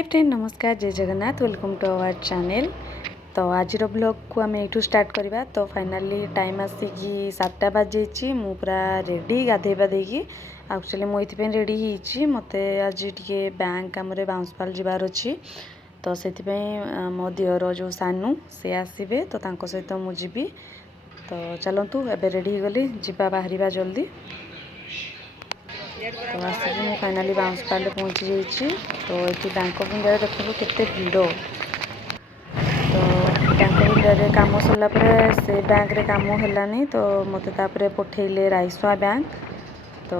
हाय friend नमस्कार Jai Jagannath welcome to our channel. तो आज ब्लॉग को आम यू स्टार्ट करवा। तो फाइनाली टाइम आसिकी 7टा बाजी मु पूरा रेडी गाधे पाधेकी एक्चुअली मुझे रेडी होती मत आज टे बैंक कम बाउंसपाल जबार अच्छी। तो से मो दियर जो सानू से आसबे तो सहित मुझी। तो चलतु एबे रेडी गली जा बाहर जल्दी। तो आसिक मुझे फाइनाली बाउंसपाल पहुँची जाइए। तो ये बैंक ऑफ इंडिया देखो केते भिड़। तो बैंक ऑफ इंडिया काम सरला से बैंक रे काम है तो मत पठेले राइसुआ बैंक। तो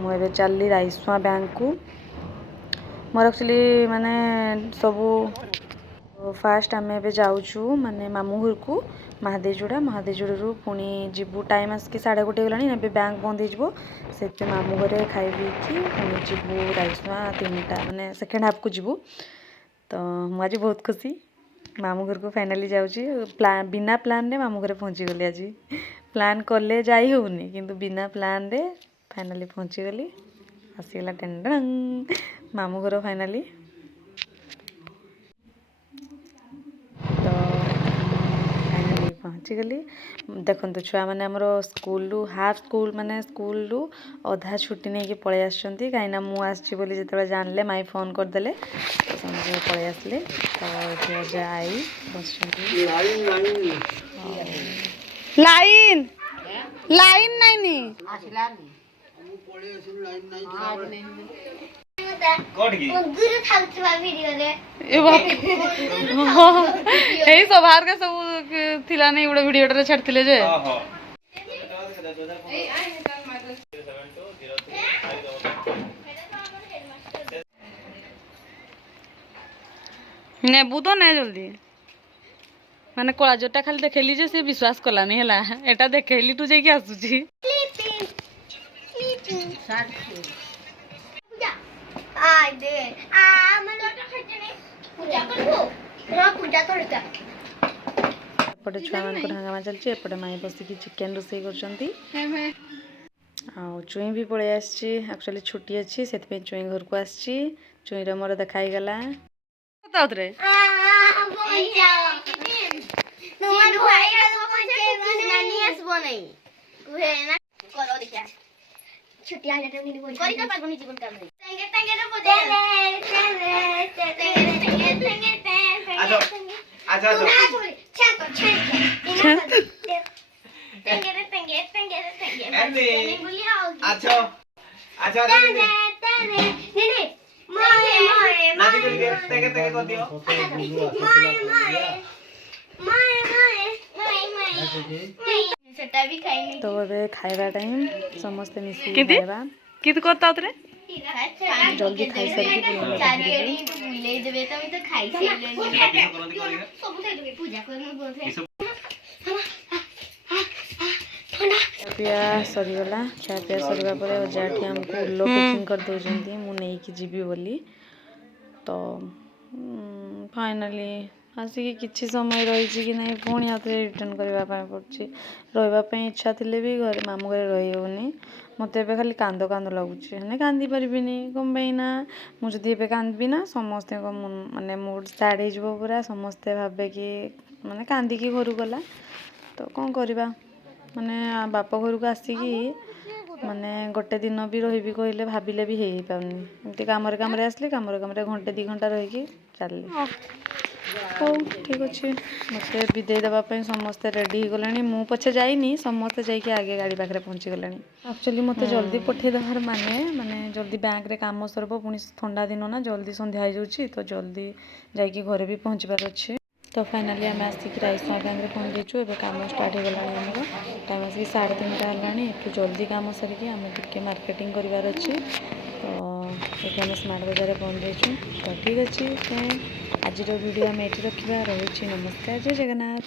मुझे चलली राइसुआ बैंक को मोर एक्चुअली माने सबू फास्ट आम ए जाऊँ माने मामू घर को महादेजुड़ा पुणी जीवु टाइम आसिक 1:30 गला बैंक बंद हो से मामू घरे खाइबी कि पुणी जीवु राइसुआ 3टा माने सेकेंड हाफ को जीवु। तो मुझे बहुत खुशी मामू घर को फाइनाली जाऊँगी। प्लान बिना प्लान रे मामू घरे पहुँची गली। आज प्लान कले जाई होनी किंतु बिना प्लान रे फाइनाली पहुँची गली। आसीगला टेंडन मामू घर फाइनाली। पहुँची गली देखो छुआ मैंने आमर स्कूल हाफ स्कूल माने स्कूल अधा छुट्टी नहीं कि पलि आसछंती कहीं मुझे जो जानले माई फोन करदे तो समझे पलि आसले। तो जाई बस लाइन लाइन नहीं सब बाहर का सब थिला नहीं उड़े वीडियो रे छाड़थिले जे नेबू तो नहीं जल्दी माने कोला जोटा खाली देखेली जे से विश्वास कलानी हैला एटा देखेली तू जे कि आसुची एपटे छुआ मान ढांगामा चलती एपटे माई बसिकी चिकेन रोसई कर चुई भी पलि आसी। एक्चुअली छुट्टी अच्छी से चुई घर को आसी। चुईर मोर देखाई गला तो अबे खाइबा टाइम समस्ते मिसी खाइबा कि करता रे जल्दी खाई सारी पिया सरीगला खा पिया सरीबा परे अजाठी हमको उल्लो पैकिंग कर दउजंती मु नै कि जीबी बोली। तो फाइनाली आसिक किसी समय रही कि नहीं पुणी आते रिटर्न करने पड़े रही इच्छा थे भी घर मामू घरे रही होनी मत ए खाली कांद कांद लगुच कांदी पारिनी कम ना मुझे ए कांदी ना समस्ते माने मूड सैड हो पूरा समस्ते भावे कि माने कांदिकी घर गला। तो कौन करवा माने बाप घर को आसिकी माने गोटे दिन भी रही कहले भाविले भी हो पारनी एमती कम आसली कम घंटे 2 घंटा रही चल हो ठीक अच्छे मत विदे देवाई समस्ते रेडी हो गले मु पछे जाइनी समस्ते जाइए आगे गाड़ी पाखे पहुँची गले। एक्चुअली मत जल्दी पठे देवार माने जल्दी बैंक रे काम सरब पुणी ठंडा दिन ना जल्दी संध्या हो जाऊँगी तो जल्दी जाइए घरे भी पहुँचबार अच्छे। तो फाइनाली आम आसिक राइसुआ बैंक में पहुँच जाइए। एवं कम स्टार्ट हो गला आमर टाइम आसिक 3:30 है जल्दी कम सरिकी आम टे मार्केटिंग करार अच्छी। तो ये आम स्मार्ट बजार पहुँच जाइए। तो ठीक अच्छे आज वीडियो आम ये रखा रही। नमस्कार जय जगन्नाथ।